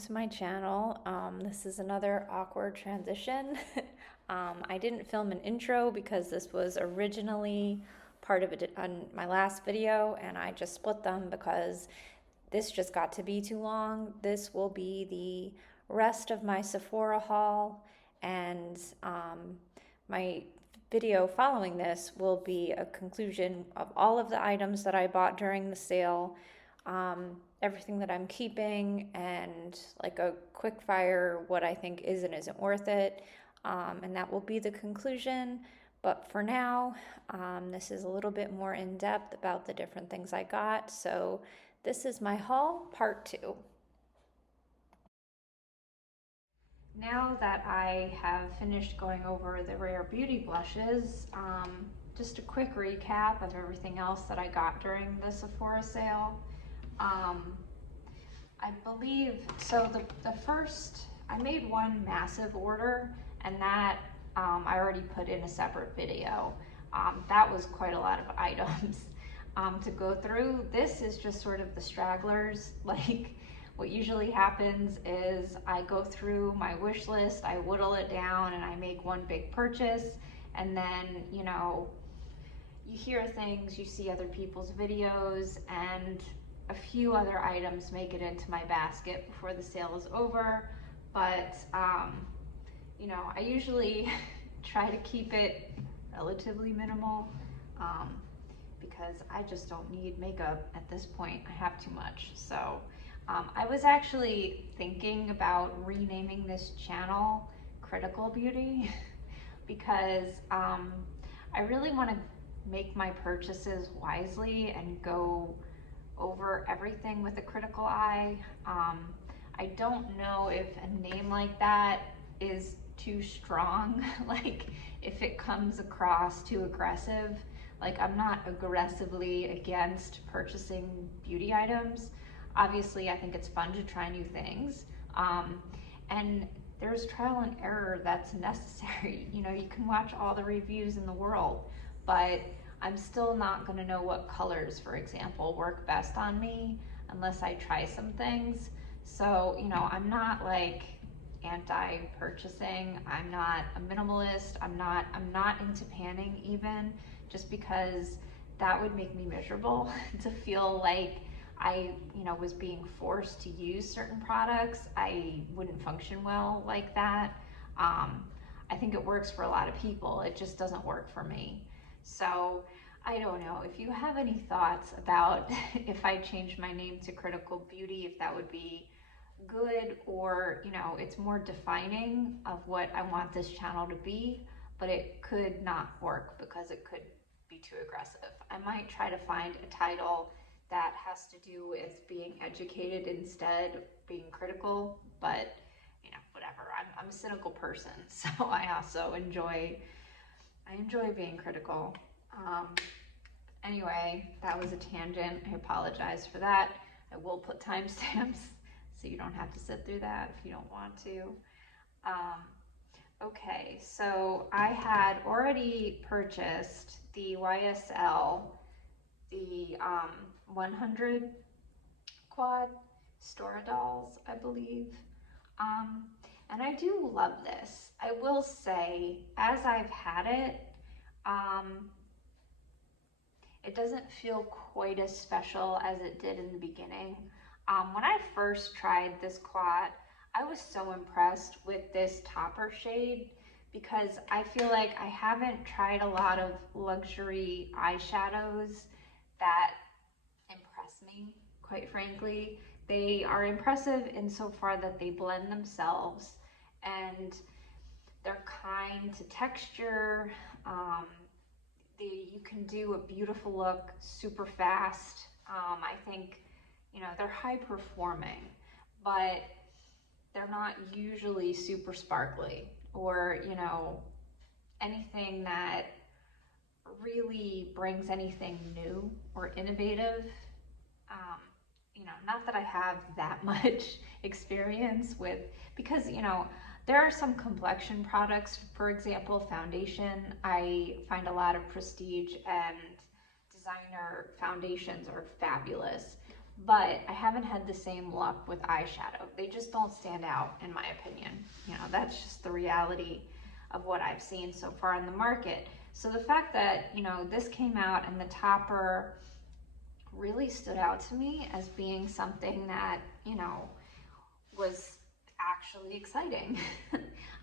to my channel. This is another awkward transition. I didn't film an intro because this was originally part of it on my last video, and I just split them because this just got to be too long. This will be the rest of my Sephora haul, and my video following this will be a conclusion of all of the items that I bought during the sale, everything that I'm keeping, and like a quick fire what I think is and isn't worth it. And that will be the conclusion. But for now, this is a little bit more in depth about the different things I got. So this is my haul part 2. Now that I have finished going over the Rare Beauty blushes, just a quick recap of everything else that I got during the Sephora sale. I believe, so the first, I made one massive order, and that I already put in a separate video. That was quite a lot of items to go through. This is just sort of the stragglers. Like, what usually happens is I go through my wish list, I whittle it down, and I make one big purchase, and then, you know, you hear things, you see other people's videos, and a few other items make it into my basket before the sale is over. But you know, I usually try to keep it relatively minimal because I just don't need makeup at this point. I have too much. So I was actually thinking about renaming this channel Critical Beauty because I really want to make my purchases wisely and go over everything with a critical eye. I don't know if a name like that is too strong, like if it comes across too aggressive. Like, I'm not aggressively against purchasing beauty items. Obviously, I think it's fun to try new things. And there's trial and error that's necessary. You know, you can watch all the reviews in the world, but I'm still not gonna know what colors, for example, work best on me unless I try some things. So, you know, I'm not like anti-purchasing. I'm not a minimalist. I'm not into panning even, just because that would make me miserable to feel like I, you know, was being forced to use certain products. I wouldn't function well like that. I think it works for a lot of people. It just doesn't work for me. So I don't know if you have any thoughts about if I change my name to Critical Beauty, if that would be good, or, you know, it's more defining of what I want this channel to be, but it could not work because it could be too aggressive. I might try to find a title that has to do with being educated instead of being critical, but you know, whatever. I'm a cynical person, so I also enjoy being critical. Anyway, that was a tangent. I apologize for that. I will put timestamps so you don't have to sit through that if you don't want to. Okay, so I had already purchased the YSL, the 100 quad Storadolls, I believe. And I do love this. I will say, as I've had it, it doesn't feel quite as special as it did in the beginning. When I first tried this quad, I was so impressed with this topper shade because I feel like I haven't tried a lot of luxury eyeshadows that impress me, quite frankly. They are impressive insofar that they blend themselves and they're kind to texture. You can do a beautiful look super fast. I think, you know, they're high performing, but they're not usually super sparkly or, you know, anything that really brings anything new or innovative. You know, not that I have that much experience with, because, you know, there are some complexion products, for example, foundation. I find a lot of prestige and designer foundations are fabulous, but I haven't had the same luck with eyeshadow. They just don't stand out, in my opinion. You know, that's just the reality of what I've seen so far in the market. So the fact that, you know, this came out and the topper really stood out to me as being something that, you know, was actually exciting.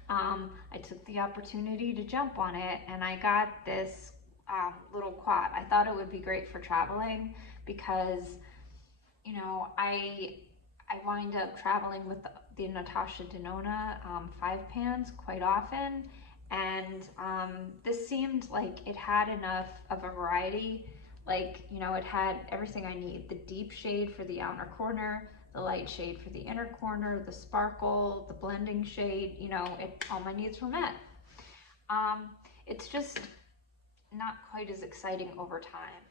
I took the opportunity to jump on it, and I got this little quad. I thought it would be great for traveling because, you know, I wind up traveling with the Natasha Denona 5 pans quite often, and this seemed like it had enough of a variety. Like, you know, it had everything I need: the deep shade for the outer corner, the light shade for the inner corner, the sparkle, the blending shade. You know, all my needs were met. It's just not quite as exciting over time.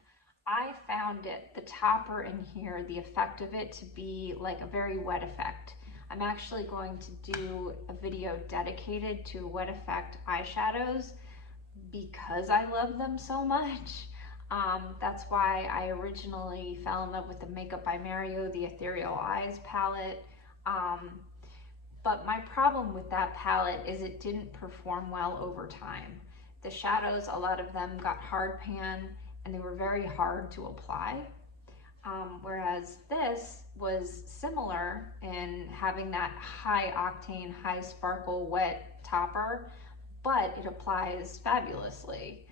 I found the topper in here, the effect of it, to be like a very wet effect. I'm actually going to do a video dedicated to wet effect eyeshadows because I love them so much. That's why I originally fell in love with the Makeup by Mario, the Ethereal Eyes palette. But my problem with that palette is it didn't perform well over time. The shadows, a lot of them got hard pan and they were very hard to apply. Whereas this was similar in having that high octane, high sparkle, wet topper, but it applies fabulously.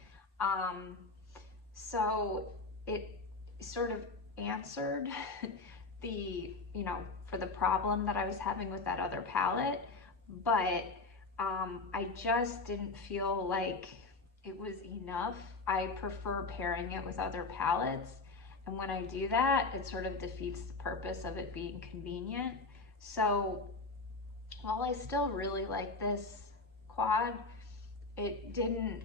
So it sort of answered the, you know, for the problem that I was having with that other palette, but I just didn't feel like it was enough. I prefer pairing it with other palettes, and when I do that, it sort of defeats the purpose of it being convenient. So while I still really like this quad, it didn't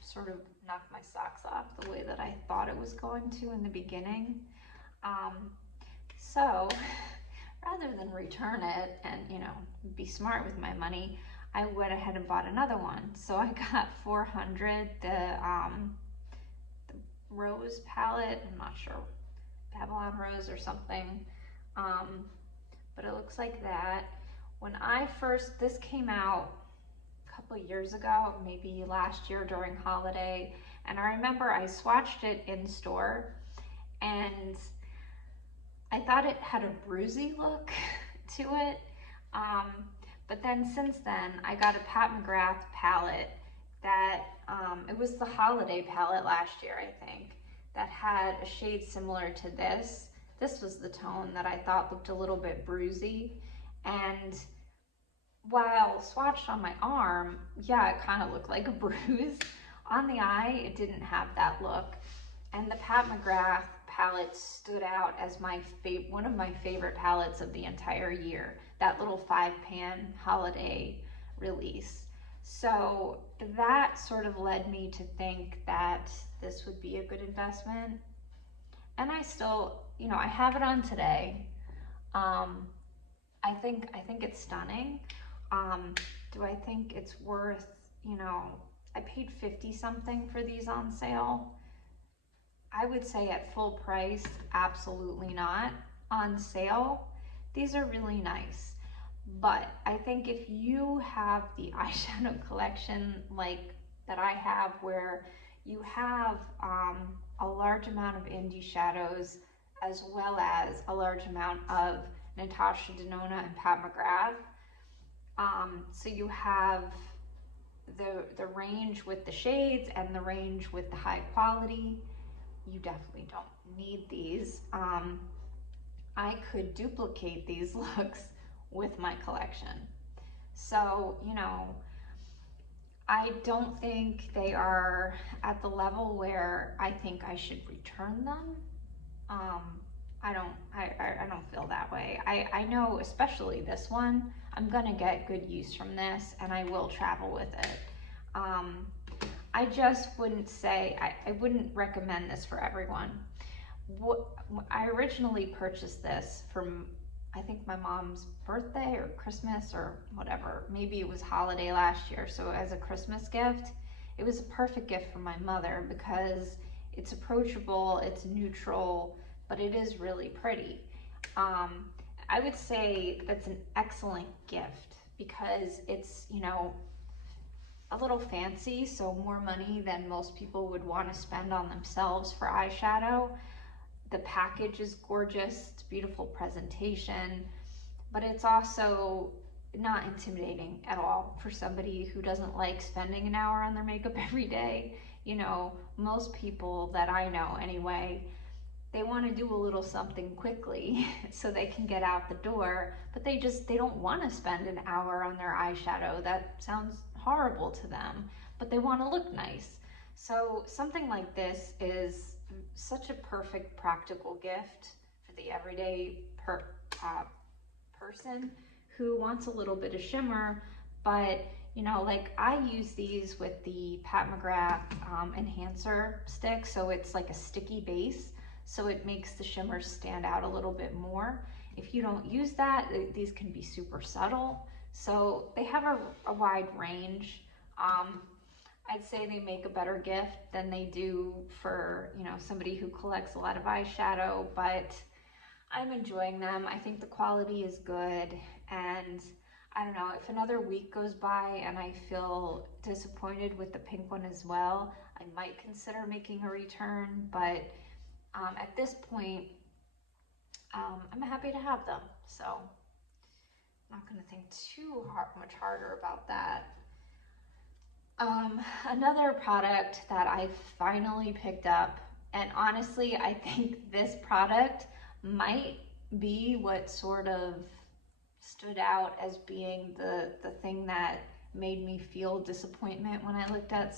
sort of knock my socks off the way that I thought it was going to in the beginning. So rather than return it and, you know, be smart with my money, I went ahead and bought another one. So I got 400, the Rose palette. I'm not sure, Babylon Rose or something, but it looks like that. When this came out a couple years ago, maybe last year during holiday, and I remember I swatched it in store and I thought it had a bruisey look to it. But then since then, I got a Pat McGrath palette that, it was the holiday palette last year, I think, that had a shade similar to this. This was the tone that I thought looked a little bit bruisey. And while swatched on my arm, yeah, it kind of looked like a bruise. On the eye, it didn't have that look. And the Pat McGrath palette stood out as one of my favorite palettes of the entire year. That little 5-pan holiday release. So that sort of led me to think that this would be a good investment. And I still, you know, I have it on today. I think it's stunning. Do I think it's worth, you know, I paid 50 something for these on sale. I would say at full price, absolutely not. On sale, these are really nice. But I think if you have the eyeshadow collection like that I have, where you have a large amount of indie shadows as well as a large amount of Natasha Denona and Pat McGrath, so you have the range with the shades and the range with the high quality, you definitely don't need these. I could duplicate these looks with my collection. So, you know, I don't think they are at the level where I think I should return them. I don't feel that way. I know, especially this one, I'm gonna get good use from this and I will travel with it. I just wouldn't say, I wouldn't recommend this for everyone. I originally purchased this from, I think, my mom's birthday or Christmas or whatever. Maybe it was holiday last year. So as a Christmas gift, it was a perfect gift for my mother because it's approachable, it's neutral. but it is really pretty. I would say that's an excellent gift because it's, you know, a little fancy, so more money than most people would want to spend on themselves for eyeshadow. The package is gorgeous, it's beautiful presentation, but it's also not intimidating at all for somebody who doesn't like spending an hour on their makeup every day. You know, most people that I know anyway, they want to do a little something quickly so they can get out the door, but they don't want to spend an hour on their eyeshadow. That sounds horrible to them, but they want to look nice. So something like this is such a perfect practical gift for the everyday person who wants a little bit of shimmer, but you know, like I use these with the Pat McGrath enhancer stick, so it's like a sticky base, so it makes the shimmers stand out a little bit more. If you don't use that, these can be super subtle, so they have a wide range. I'd say they make a better gift than they do for, you know, somebody who collects a lot of eyeshadow, but I'm enjoying them. I think the quality is good, and I don't know, if another week goes by and I feel disappointed with the pink one as well, I might consider making a return, but at this point, I'm happy to have them, so I'm not going to think too much harder about that. Another product that I finally picked up, and honestly, I think this product might be what sort of stood out as being the thing that made me feel disappointment when I looked at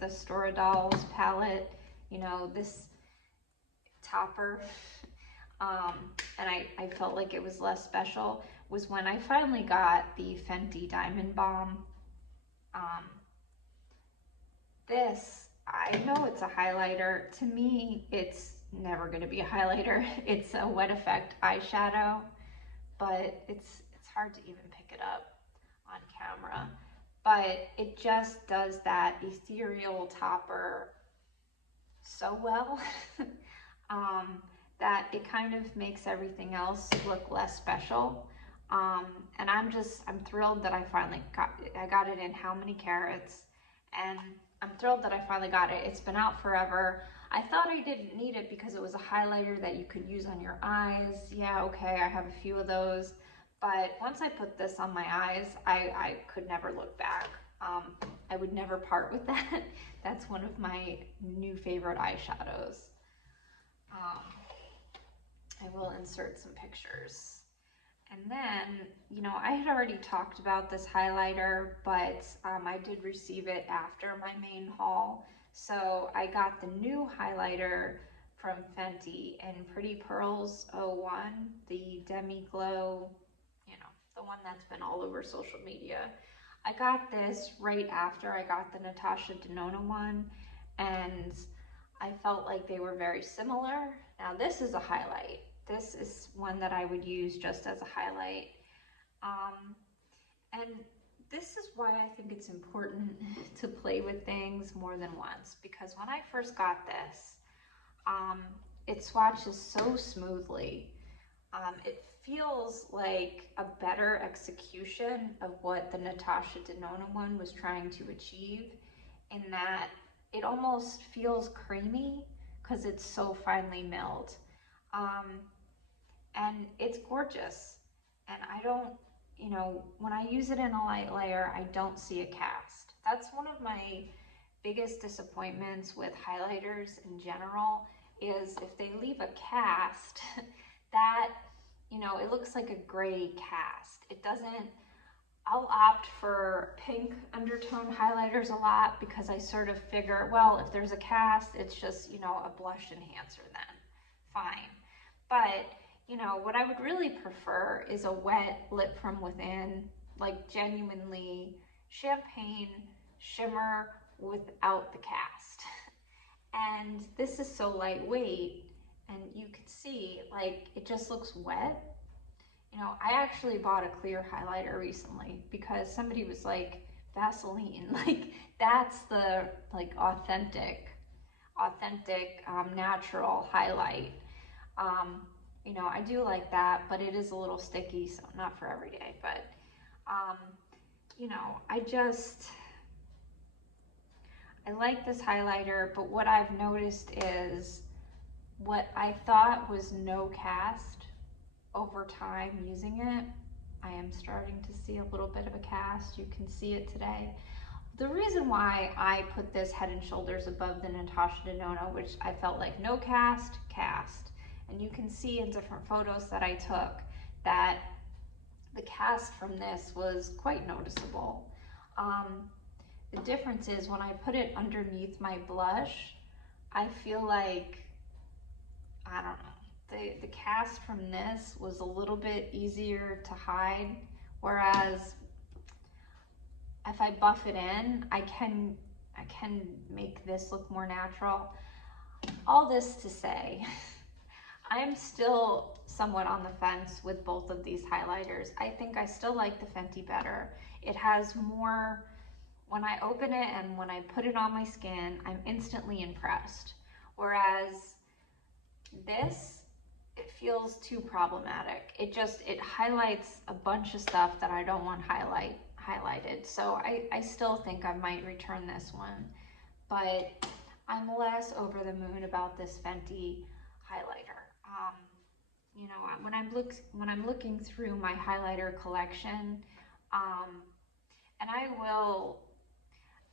the Stora Dolls palette. You know, this topper, and I felt like it was less special, was when I finally got the Fenty Diamond Bomb. This, I know it's a highlighter. To me, it's never going to be a highlighter. It's a wet effect eyeshadow, but it's hard to even pick it up on camera. But it just does that ethereal topper so well that it kind of makes everything else look less special. And I'm thrilled that I finally got it in How Many Carats, and I'm thrilled that I finally got it. It's been out forever. I thought I didn't need it because it was a highlighter that you could use on your eyes. Yeah, okay, I have a few of those. But once I put this on my eyes, I could never look back. I would never part with that. That's one of my new favorite eyeshadows. I will insert some pictures. And then, you know, I had already talked about this highlighter, but I did receive it after my main haul. So I got the new highlighter from Fenty in Pretty Pearls 01, the Demi Glow, you know, the one that's been all over social media. I got this right after I got the Natasha Denona one, and I felt like they were very similar. Now this is a highlight. This is one that I would use just as a highlight. And this is why I think it's important to play with things more than once, because when I first got this, it swatches so smoothly. It feels like a better execution of what the Natasha Denona one was trying to achieve, in that it almost feels creamy because it's so finely milled. And it's gorgeous. And I don't, you know, when I use it in a light layer, I don't see a cast. That's one of my biggest disappointments with highlighters in general, is if they leave a cast, that, you know, it looks like a gray cast. It doesn't, I'll opt for pink undertone highlighters a lot because I sort of figure, well, if there's a cast, it's just, you know, a blush enhancer then, fine. But, you know, what I would really prefer is a wet Lit from Within, like genuinely champagne shimmer without the cast. And this is so lightweight, and you can see, like, it just looks wet. You know, I actually bought a clear highlighter recently because somebody was like, Vaseline, like, that's the, like, authentic, natural highlight. You know, I do like that, but it is a little sticky, so not for every day. But, you know, I like this highlighter, but what I've noticed is what I thought was no cast over time using it, I am starting to see a little bit of a cast. You can see it today. The reason why I put this head and shoulders above the Natasha Denona, which I felt like no cast, and you can see in different photos that I took that the cast from this was quite noticeable. The difference is when I put it underneath my blush, I feel like, I don't know, the cast from this was a little bit easier to hide, whereas if I buff it in, I can make this look more natural. All this to say, I'm still somewhat on the fence with both of these highlighters. I think I still like the Fenty better. It has more, when I open it and when I put it on my skin, I'm instantly impressed. Whereas this, it feels too problematic. It highlights a bunch of stuff that I don't want highlighted. So I still think I might return this one, but I'm less over the moon about this Fenty highlighter. You know, when I'm looking through my highlighter collection, and I will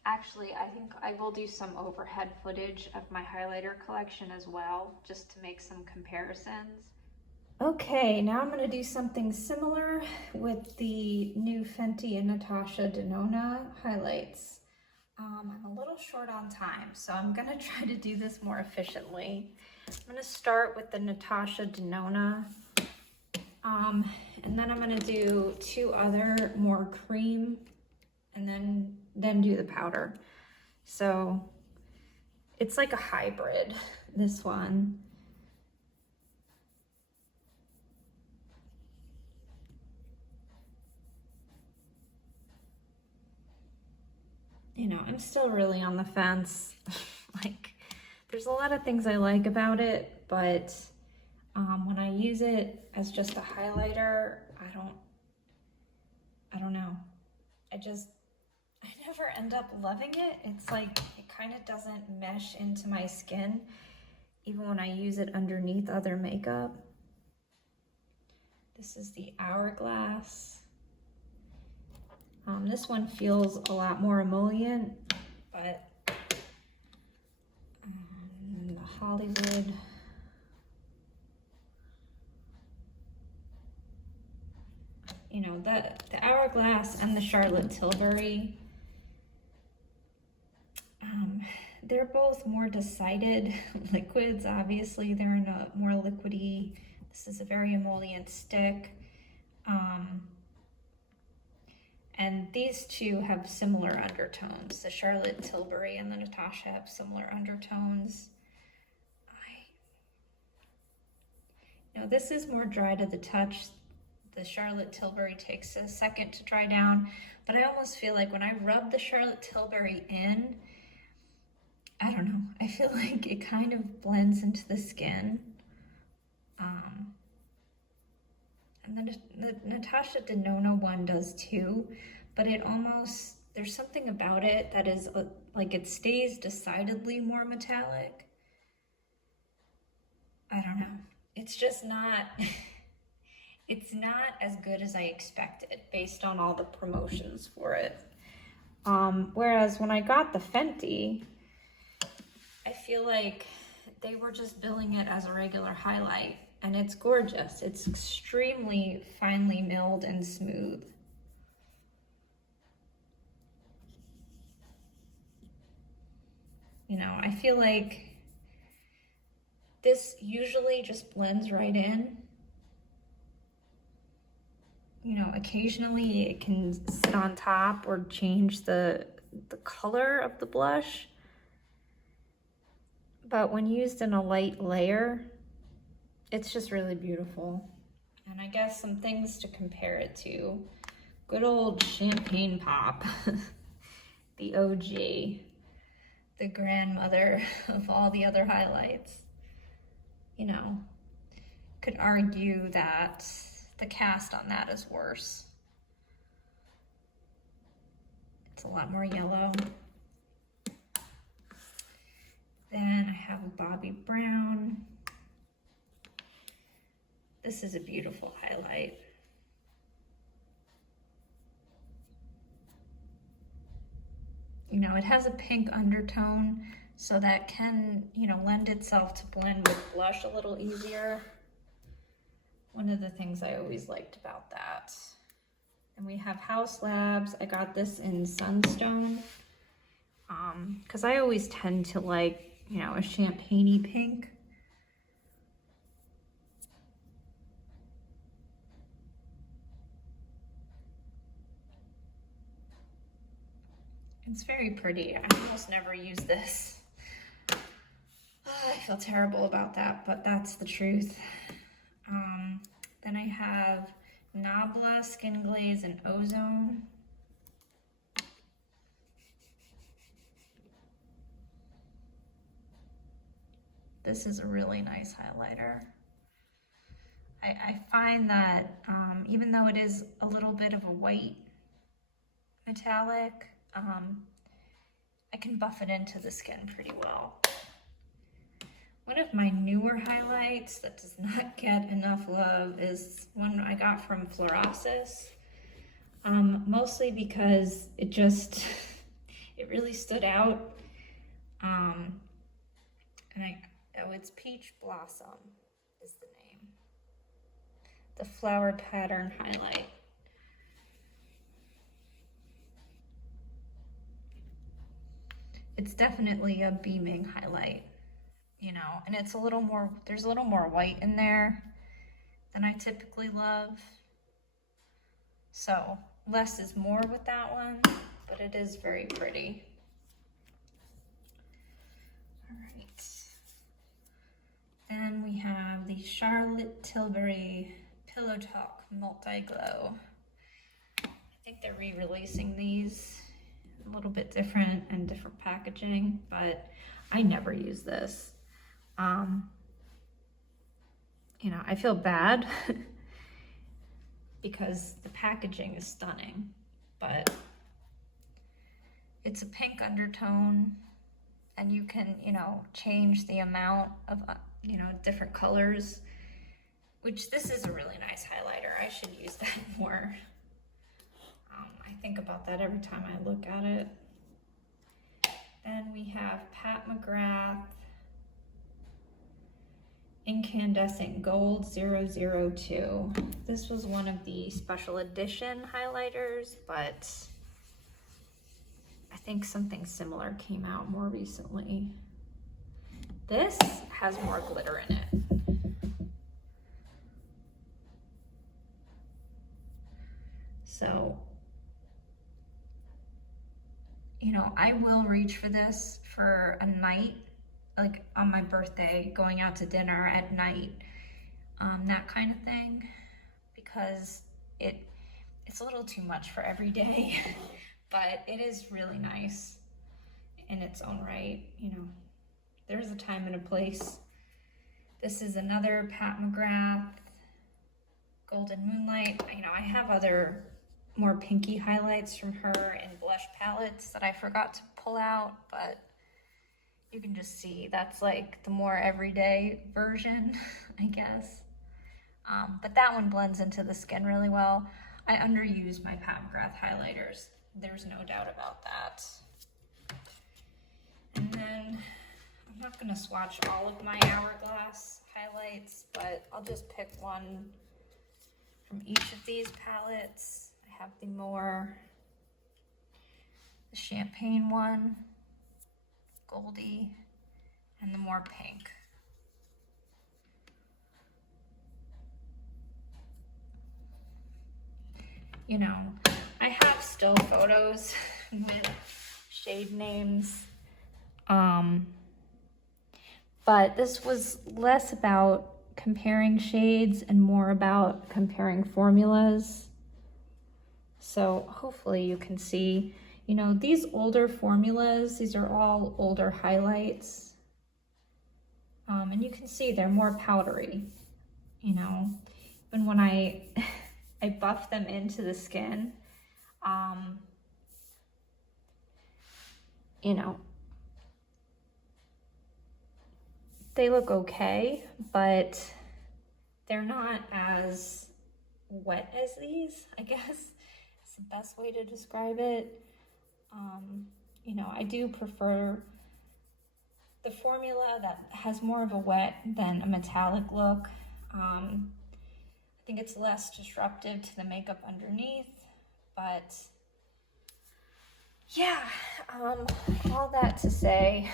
actually, I think I will do some overhead footage of my highlighter collection as well, just to make some comparisons. Okay, now I'm going to do something similar with the new Fenty and Natasha Denona highlights. I'm a little short on time, so I'm going to try to do this more efficiently. I'm going to start with the Natasha Denona, and then I'm going to do two other more cream, and then do the powder. So it's like a hybrid, this one. You know, I'm still really on the fence. Like, there's a lot of things I like about it, but when I use it as just a highlighter, I don't know. I never end up loving it. It's like, it kind of doesn't mesh into my skin, even when I use it underneath other makeup. This is the Hourglass. This one feels a lot more emollient, but the Hollywood. You know, the Hourglass and the Charlotte Tilbury, they're both more decided liquids. Obviously, they're in a more liquidy. This is a very emollient stick. And these two have similar undertones. The Charlotte Tilbury and the Natasha have similar undertones. You know, this is more dry to the touch. The Charlotte Tilbury takes a second to dry down, but I almost feel like when I rub the Charlotte Tilbury in, I don't know, I feel like it kind of blends into the skin. And then the Natasha Denona one does too, but it almost, there's something about it that is like it stays decidedly more metallic. I don't know. It's just not, it's not as good as I expected based on all the promotions for it. Whereas when I got the Fenty, I feel like they were just billing it as a regular highlight, and it's gorgeous. It's extremely finely milled and smooth. You know, I feel like this usually just blends right in. You know, occasionally it can sit on top or change the color of the blush. But when used in a light layer, it's just really beautiful. And I guess some things to compare it to. Good old Champagne Pop, the OG, the grandmother of all the other highlights. You know, could argue that the cast on that is worse. It's a lot more yellow. Then I have a Bobbi Brown. This is a beautiful highlight. You know, it has a pink undertone, so that can, you know, lend itself to blend with blush a little easier. One of the things I always liked about that. And we have House Labs. I got this in Sunstone, because I always tend to like, you know, a champagne-y pink. It's very pretty. I almost never use this. I feel terrible about that, but that's the truth. Then I have Nabla, Skin Glaze, and Ozone. This is a really nice highlighter. I find that even though it is a little bit of a white metallic, I can buff it into the skin pretty well. One of my newer highlights that does not get enough love is one I got from Fluorosis, mostly because it just, it really stood out. And it's Peach Blossom is the name. The flower pattern highlight. It's definitely a beaming highlight, you know, and it's a little more, there's a little more white in there than I typically love. So less is more with that one, but it is very pretty. All right. Then we have the Charlotte Tilbury Pillow Talk Multi-Glow. I think they're re-releasing these. A little bit different and different packaging, but I never use this. You know, I feel bad because the packaging is stunning, but it's a pink undertone and you can, you know, change the amount of, you know, different colors, which this is a really nice highlighter. I should use that more. I think about that every time I look at it. Then we have Pat McGrath Incandescent Gold 002. This was one of the special edition highlighters, but I think something similar came out more recently. This has more glitter in it. So, you know, I will reach for this for a night, like on my birthday, going out to dinner at night, that kind of thing, because it's a little too much for every day, but it is really nice in its own right. You know, there's a time and a place. This is another Pat McGrath Golden Moonlight. You know, I have other more pinky highlights from her in blush palettes that I forgot to pull out, but you can just see that's like the more everyday version, I guess. But that one blends into the skin really well. I underuse my Pat McGrath highlighters. There's no doubt about that. And then I'm not gonna swatch all of my Hourglass highlights, but I'll just pick one from each of these palettes. I have the champagne one, goldy, and the more pink. You know, I have still photos with shade names, but this was less about comparing shades and more about comparing formulas. So hopefully you can see, you know, these older formulas, these are all older highlights. And you can see they're more powdery. you know, even when I buff them into the skin, you know, they look okay, but they're not as wet as these, I guess is the best way to describe it. You know, I do prefer the formula that has more of a wet than a metallic look. I think it's less disruptive to the makeup underneath, but yeah, all that to say,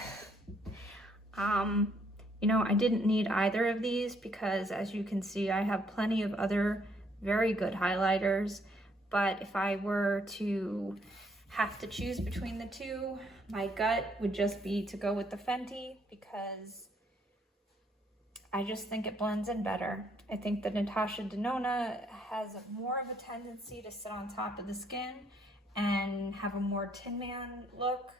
you know, I didn't need either of these because, as you can see, I have plenty of other very good highlighters, but if I were to have to choose between the two, my gut would just be to go with the Fenty because I just think it blends in better. I think the Natasha Denona has more of a tendency to sit on top of the skin and have a more Tin Man look,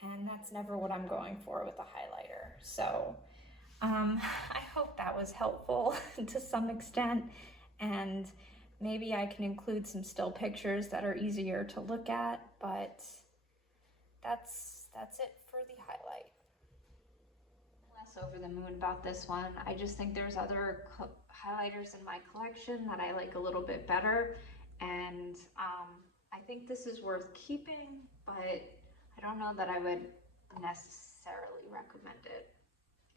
and that's never what I'm going for with a highlighter. So I hope that was helpful to some extent, and maybe I can include some still pictures that are easier to look at, but that's it for the highlight. Less over the moon about this one. I just think there's other highlighters in my collection that I like a little bit better, and I think this is worth keeping, but I don't know that I would necessarily recommend it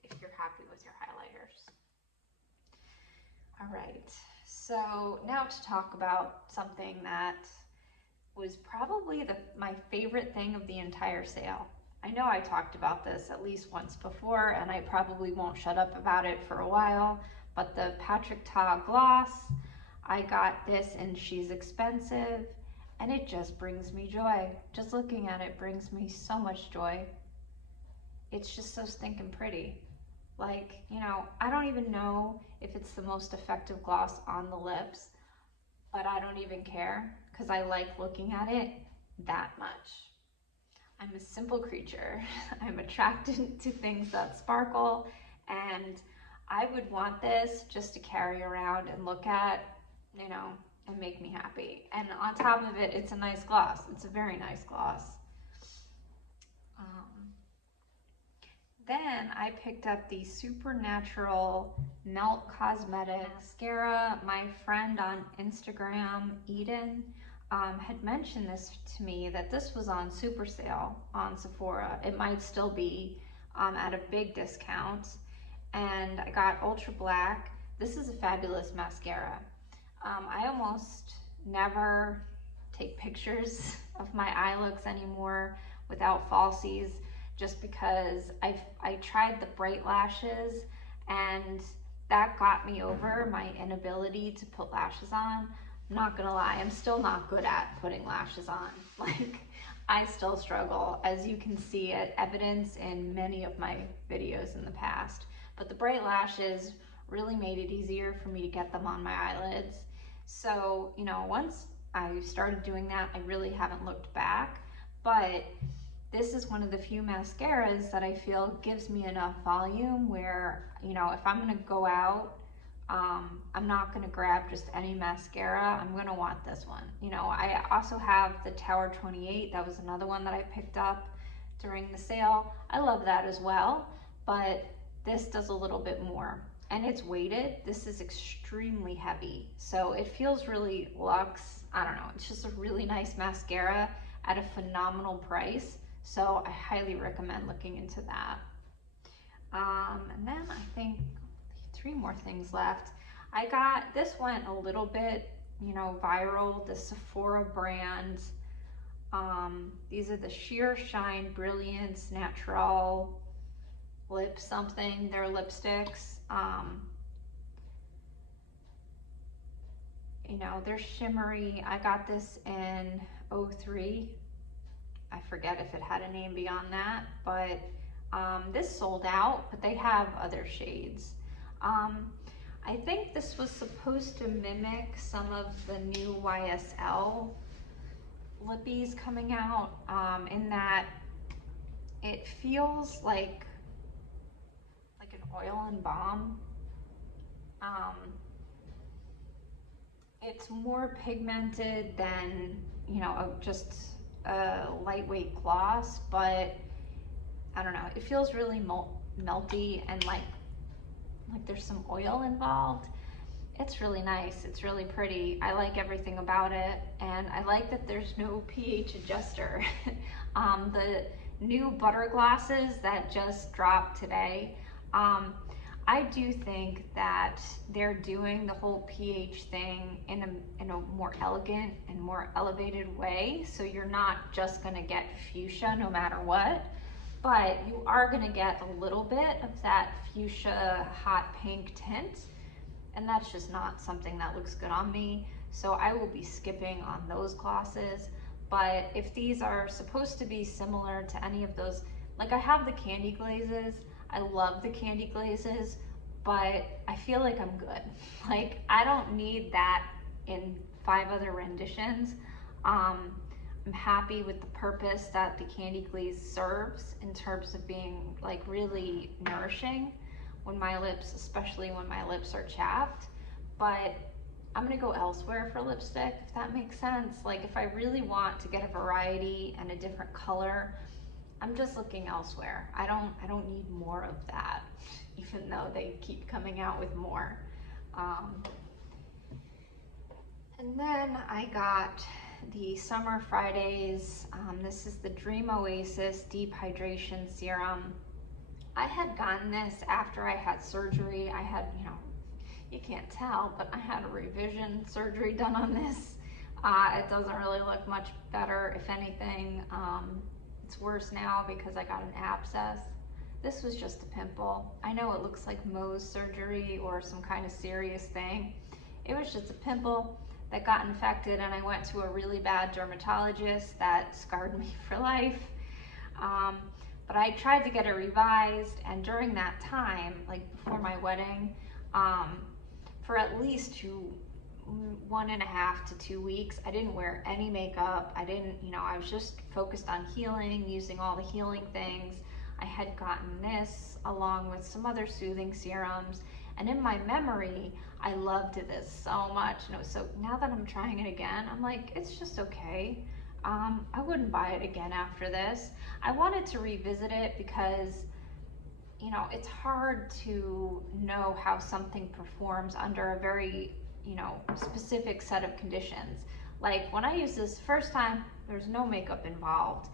if you're happy with your highlighters. All right, so now to talk about something that was probably my favorite thing of the entire sale. I know I talked about this at least once before, and I probably won't shut up about it for a while, but the Patrick Ta gloss, I got this and She's Expensive, and it just brings me joy. Just looking at it brings me so much joy. It's just so stinking pretty. Like, you know, I don't even know if it's the most effective gloss on the lips, but I don't even care because I like looking at it that much. I'm a simple creature. I'm attracted to things that sparkle, and I would want this just to carry around and look at, you know, and make me happy. And on top of it, it's a nice gloss. It's a very nice gloss. Then I picked up the Supernatural Melt Cosmetics mascara. My friend on Instagram, Eden, had mentioned this to me, that this was on super sale on Sephora. It might still be at a big discount. And I got Ultra Black. This is a fabulous mascara. I almost never take pictures of my eye looks anymore without falsies, just because I tried the bright lashes and that got me over my inability to put lashes on. I'm not gonna lie, I'm still not good at putting lashes on. Like, I still struggle, as you can see evidence in many of my videos in the past. But the bright lashes really made it easier for me to get them on my eyelids. So, you know, once I started doing that, I really haven't looked back. But this is one of the few mascaras that I feel gives me enough volume where, you know, if I'm gonna go out, I'm not gonna grab just any mascara. I'm gonna want this one. You know, I also have the Tower 28. That was another one that I picked up during the sale. I love that as well, but this does a little bit more. And it's weighted. This is extremely heavy, so it feels really luxe. I don't know, it's just a really nice mascara at a phenomenal price. So I highly recommend looking into that. And then I think 3 more things left. I got, this went a little bit, you know, viral, the Sephora brand. These are the Sheer Shine Brilliance Natural Lip something. They're lipsticks. You know, they're shimmery. I got this in 03. I forget if it had a name beyond that, but this sold out, but they have other shades. I think this was supposed to mimic some of the new YSL lippies coming out, in that it feels like an oil and balm. It's more pigmented than, you know, just a lightweight gloss, but I don't know, it feels really melty and like there's some oil involved. It's really nice, it's really pretty. I like everything about it, and I like that there's no pH adjuster. The new butter glosses that just dropped today, I do think that they're doing the whole pH thing in a more elegant and more elevated way, so you're not just gonna get fuchsia no matter what, but you are gonna get a little bit of that fuchsia hot pink tint, and that's just not something that looks good on me. So I will be skipping on those glosses. But if these are supposed to be similar to any of those, like I have the candy glazes, I love the candy glazes, but I feel like I'm good. Like I don't need that in 5 other renditions. I'm happy with the purpose that the candy glaze serves in terms of being like really nourishing when my lips, especially when my lips are chapped. But I'm gonna go elsewhere for lipstick, if that makes sense. Like if I really want to get a variety and a different color, I'm just looking elsewhere. I don't need more of that, even though they keep coming out with more. And then I got the Summer Fridays. This is the Dream Oasis Deep Hydration Serum. I had gotten this after I had surgery. I had, you know, you can't tell, but I had a revision surgery done on this. It doesn't really look much better. If anything, it's worse now because I got an abscess. This was just a pimple. I know it looks like Mohs surgery or some kind of serious thing. It was just a pimple that got infected, and I went to a really bad dermatologist that scarred me for life. But I tried to get it revised, and during that time, like before my wedding, for at least 1.5 to 2 weeks, I didn't wear any makeup. I didn't, you know, I was just focused on healing, using all the healing things. I had gotten this along with some other soothing serums, and in my memory, I loved this so much. And it was so, now that I'm trying it again, I'm like, it's just okay. I wouldn't buy it again after this. I wanted to revisit it because, you know, it's hard to know how something performs under a very, you know, specific set of conditions. Like when I used this first time, there's no makeup involved.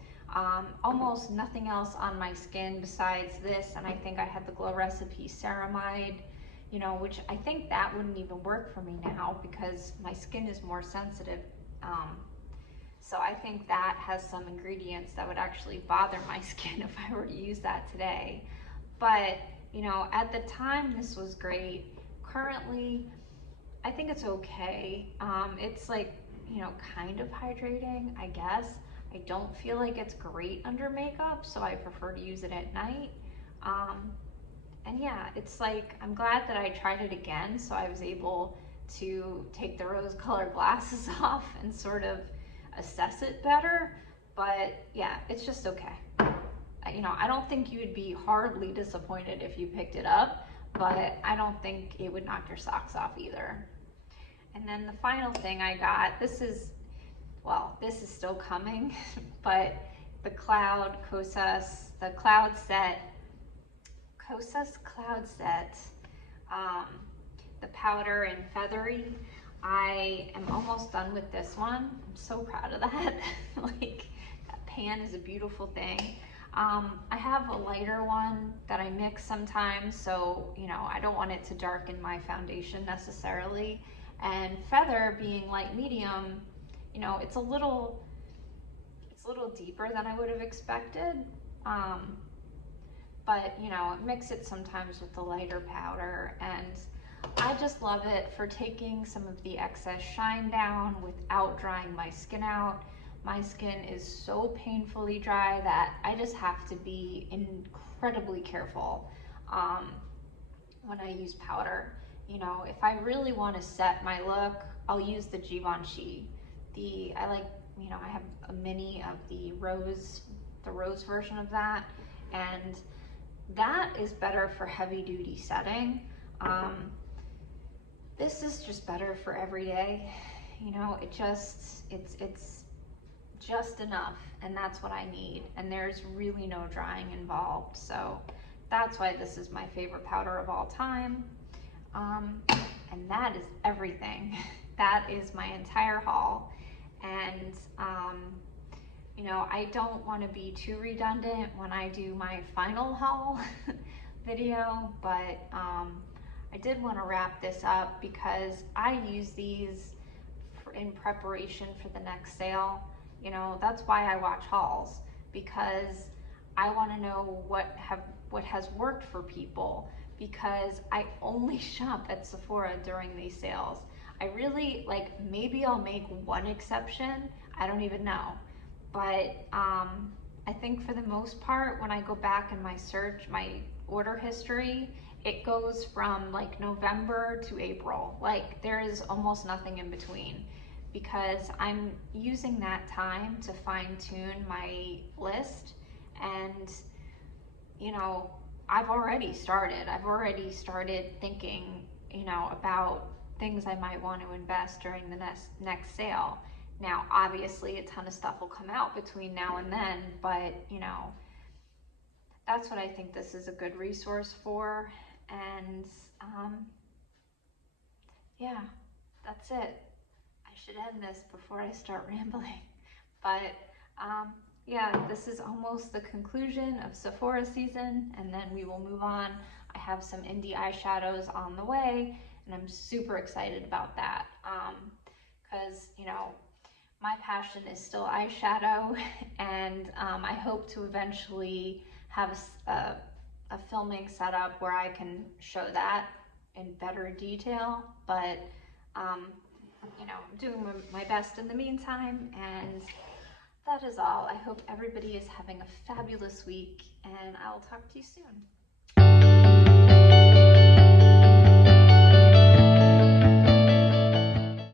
Almost nothing else on my skin besides this, and I think I had the Glow Recipe Ceramide, you know, which I think that wouldn't even work for me now because my skin is more sensitive. So I think that has some ingredients that would actually bother my skin if I were to use that today. But, you know, at the time, this was great. Currently, I think it's okay. It's like, you know, kind of hydrating, I guess. I don't feel like it's great under makeup, so I prefer to use it at night. And yeah, it's like, I'm glad that I tried it again, so I was able to take the rose-colored glasses off and sort of assess it better. But yeah, it's just okay. You know, I don't think you would be horribly disappointed if you picked it up, but I don't think it would knock your socks off either. And then the final thing I got, this is still coming, but the Kosas Cloud Set, the powder and feathery. I am almost done with this one. I'm so proud of that. Like, that pan is a beautiful thing. I have a lighter one that I mix sometimes, so, you know, I don't want it to darken my foundation necessarily. And feather being light medium, you know, it's a little deeper than I would have expected. But, you know, mix it sometimes with the lighter powder, and I just love it for taking some of the excess shine down without drying my skin out. My skin is so painfully dry that I just have to be incredibly careful when I use powder. You know, if I really want to set my look, I'll use the Givenchy. I like, you know, I have a mini of the rose version of that, and that is better for heavy duty setting. This is just better for every day. You know, it's just enough, and that's what I need. And there's really no drying involved. So that's why this is my favorite powder of all time. And that is everything. That is my entire haul. And you know, I don't want to be too redundant when I do my final haul video, but I did want to wrap this up because I use these in preparation for the next sale. You know, that's why I watch hauls, because I want to know what has worked for people, because I only shop at Sephora during these sales. I really, like, maybe I'll make one exception, I don't even know. But I think for the most part, when I go back in my order history, it goes from like November to April. Like, there is almost nothing in between, because I'm using that time to fine tune my list. And you know, I've already started thinking, you know, about things I might want to invest during the next sale. Now, obviously, a ton of stuff will come out between now and then, but you know, that's what I think this is a good resource for. And yeah, that's it. I should end this before I start rambling. But yeah, this is almost the conclusion of Sephora season, and then we will move on. I have some indie eyeshadows on the way, and I'm super excited about that, because you know, my passion is still eyeshadow, and I hope to eventually have a filming setup where I can show that in better detail. But you know, I'm doing my best in the meantime, and that is all. I hope everybody is having a fabulous week, and I'll talk to you soon.